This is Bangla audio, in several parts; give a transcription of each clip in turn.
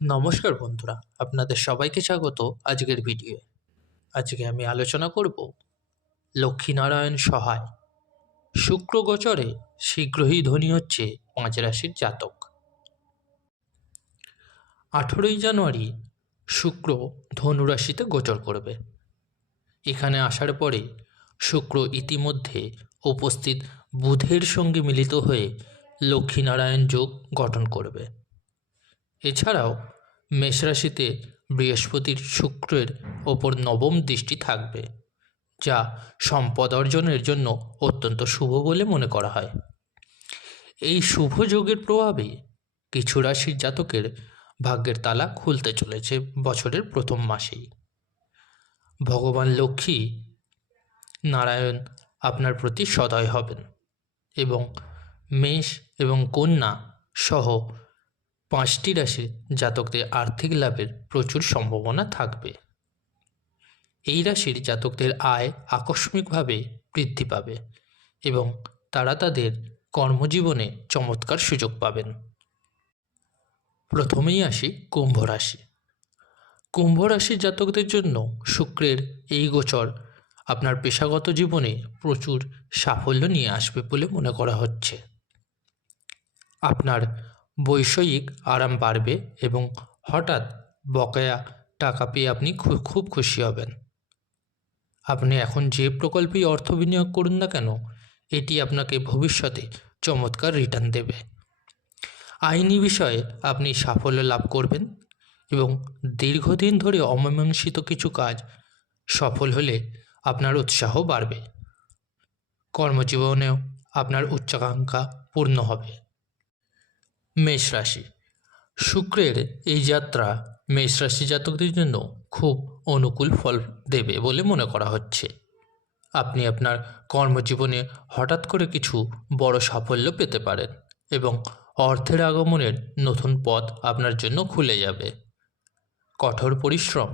নমস্কার বন্ধুরা, আপনাদের সবাইকে স্বাগত আজকের ভিডিও। আজকে আমি আলোচনা করব লক্ষ্মীনারায়ণ সহায়। শুক্র গোচরে শীঘ্রই ধনী হচ্ছে 5 রাশির জাতক। 18ই জানুয়ারি শুক্র ধনু রাশিতে গোচর করবে। এখানে আসার পরে শুক্র ইতিমধ্যে উপস্থিত বুধের সঙ্গে মিলিত হয়ে লক্ষ্মীনারায়ণ যোগ গঠন করবে। এছাড়াও মেষ রাশিতে বৃহস্পতির শুক্রের ওপর নবম দৃষ্টি থাকবে, যা সম্পদ অর্জনের জন্য অত্যন্ত শুভ বলে মনে করা হয়। এই শুভ যোগের প্রভাবে কিছু রাশির জাতকের ভাগ্যের তালা খুলতে চলেছে বছরের প্রথম মাসেই। ভগবান লক্ষ্মী নারায়ণ আপনার প্রতি সদয় হবেন এবং মেষ এবং কন্যা সহ 5টি রাশির জাতকদের আর্থিক লাভের প্রচুর সম্ভাবনা থাকবে। এই রাশির জাতকদের আয় আকস্মিকভাবে বৃদ্ধি পাবে এবং তারা তাদের কর্মজীবনে চমৎকার সুযোগ পাবেন। প্রথমেই আসি কুম্ভ রাশি। কুম্ভ রাশির জাতকদের জন্য শুক্রের এই গোচর আপনার পেশাগত জীবনে প্রচুর সাফল্য নিয়ে আসবে বলে মনে করা হচ্ছে। আপনার বৈষয়িক আরাম বাড়বে এবং হঠাৎ বকেয়া টাকা পেয়ে আপনি খুব খুশি হবেন। আপনি এখন যে প্রকল্পেই অর্থ বিনিয়োগ করুন না কেন, এটি আপনাকে ভবিষ্যতে চমৎকার রিটার্ন দেবে। আইনি বিষয়ে আপনি সাফল্য লাভ করবেন এবং দীর্ঘদিন ধরে অমীমাংসিত কিছু কাজ সফল হলে আপনার উৎসাহ বাড়বে। কর্মজীবনেও আপনার উচ্চাকাঙ্ক্ষা পূর্ণ হবে। মেষ রাশি। শুক্রের এই যাত্রা মেষ রাশি জাতকদের জন্য খুব অনুকূল ফল দেবে বলে মনে করা হচ্ছে। আপনি আপনার কর্মজীবনে হঠাৎ করে কিছু বড় সাফল্য পেতে পারেন এবং অর্থের আগমনের নতুন পথ আপনার জন্য খুলে যাবে। কঠোর পরিশ্রম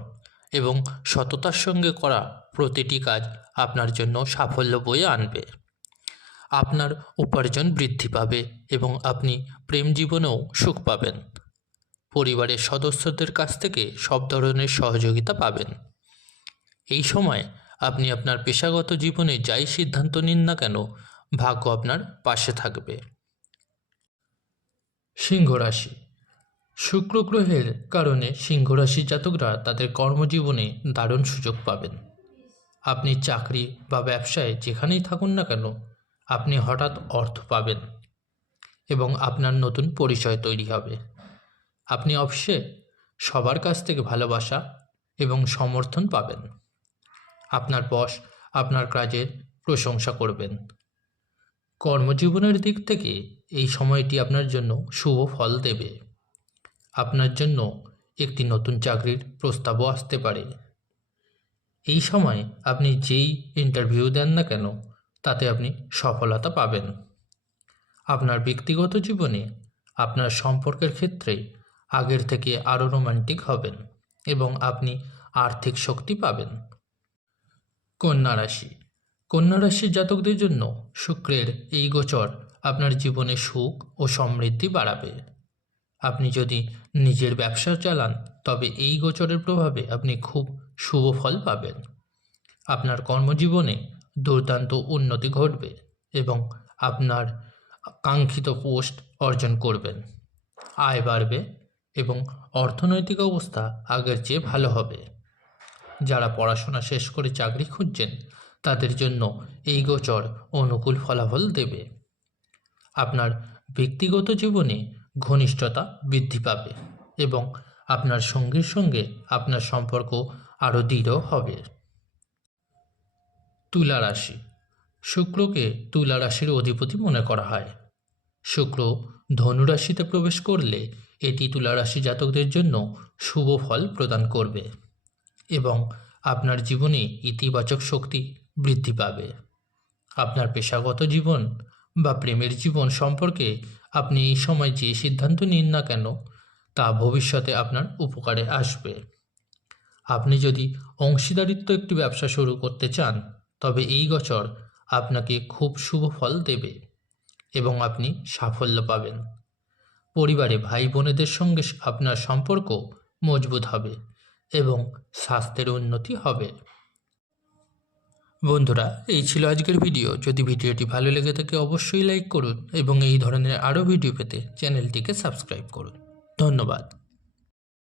এবং সততার সঙ্গে করা প্রতিটি কাজ আপনার জন্য সাফল্য বয়ে আনবে। আপনার উপার্জন বৃদ্ধি পাবে এবং আপনি প্রেম জীবনেও সুখ পাবেন। পরিবারের সদস্যদের কাছ থেকে সব ধরনের সহযোগিতা পাবেন। এই সময় আপনি আপনার পেশাগত জীবনে যাই সিদ্ধান্ত নিন না কেন, ভাগ্য আপনার পাশে থাকবে। সিংহ রাশি। শুক্র গ্রহের কারণে সিংহ রাশির জাতকরা তাদের কর্মজীবনে দারুণ সুযোগ পাবেন। আপনি চাকরি বা ব্যবসায় যেখানেই থাকুন না কেন, আপনি হঠাৎ অর্থ পাবেন এবং আপনার নতুন পরিচয় তৈরি হবে। আপনি অফিসে সবার কাছ থেকে ভালোবাসা এবং সমর্থন পাবেন। আপনার বস আপনার কাজের প্রশংসা করবেন। কর্মজীবনের দিক থেকে এই সময়টি আপনার জন্য শুভ ফল দেবে। আপনার জন্য একটি নতুন চাকরির প্রস্তাবও আসতে পারে। এই সময় আপনি যেই ইন্টারভিউ দেন না কেন, তাতে আপনি সফলতা পাবেন। আপনার ব্যক্তিগত জীবনে আপনার সম্পর্কের ক্ষেত্রে আগের থেকে আরও রোমান্টিক হবেন এবং আপনি আর্থিক শক্তি পাবেন। কন্যা রাশি। কন্যা রাশির জাতকদের জন্য শুক্রের এই গোচর আপনার জীবনে সুখ ও সমৃদ্ধি বাড়াবে। আপনি যদি নিজের ব্যবসা চালান, তবে এই গোচরের প্রভাবে আপনি খুব শুভ ফল পাবেন। আপনার কর্মজীবনে দুর্দান্ত উন্নতি ঘটবে এবং আপনার কাঙ্ক্ষিত পোস্ট অর্জন করবেন। আয় বাড়বে এবং অর্থনৈতিক অবস্থা আগের চেয়ে ভালো হবে। যারা পড়াশোনা শেষ করে চাকরি খুঁজছেন, তাদের জন্য এই গোচর অনুকূল ফলাফল দেবে। আপনার ব্যক্তিগত জীবনে ঘনিষ্ঠতা বৃদ্ধি পাবে এবং আপনার সঙ্গীর সঙ্গে আপনার সম্পর্ক আরও দৃঢ় হবে। তুলা রাশি। শুক্রকে তুলা রাশির অধিপতি মনে করা হয়। শুক্র ধনু রাশিতে প্রবেশ করলে এটি তুলা রাশি জাতকদের জন্য শুভ ফল প্রদান করবে এবং আপনার জীবনে ইতিবাচক শক্তি বৃদ্ধি পাবে। আপনার পেশাগত জীবন বা প্রেমের জীবন সম্পর্কে আপনি এই সময় যে সিদ্ধান্ত নিন না কেন, তা ভবিষ্যতে আপনার উপকারে আসবে। আপনি যদি অংশীদারিত্ব একটি ব্যবসা শুরু করতে চান, তবে এই গোচর আপনাকে খুব শুভ ফল দেবে এবং আপনি সাফল্য পাবেন। পরিবারে ভাই বোনেদের সঙ্গে আপনার সম্পর্ক মজবুত হবে এবং স্বাস্থ্যের উন্নতি হবে। বন্ধুরা, এই ছিল আজকের ভিডিও। যদি ভিডিওটি ভালো লেগে থাকে অবশ্যই লাইক করুন এবং এই ধরনের আরও ভিডিও পেতে চ্যানেলটিকে সাবস্ক্রাইব করুন। ধন্যবাদ।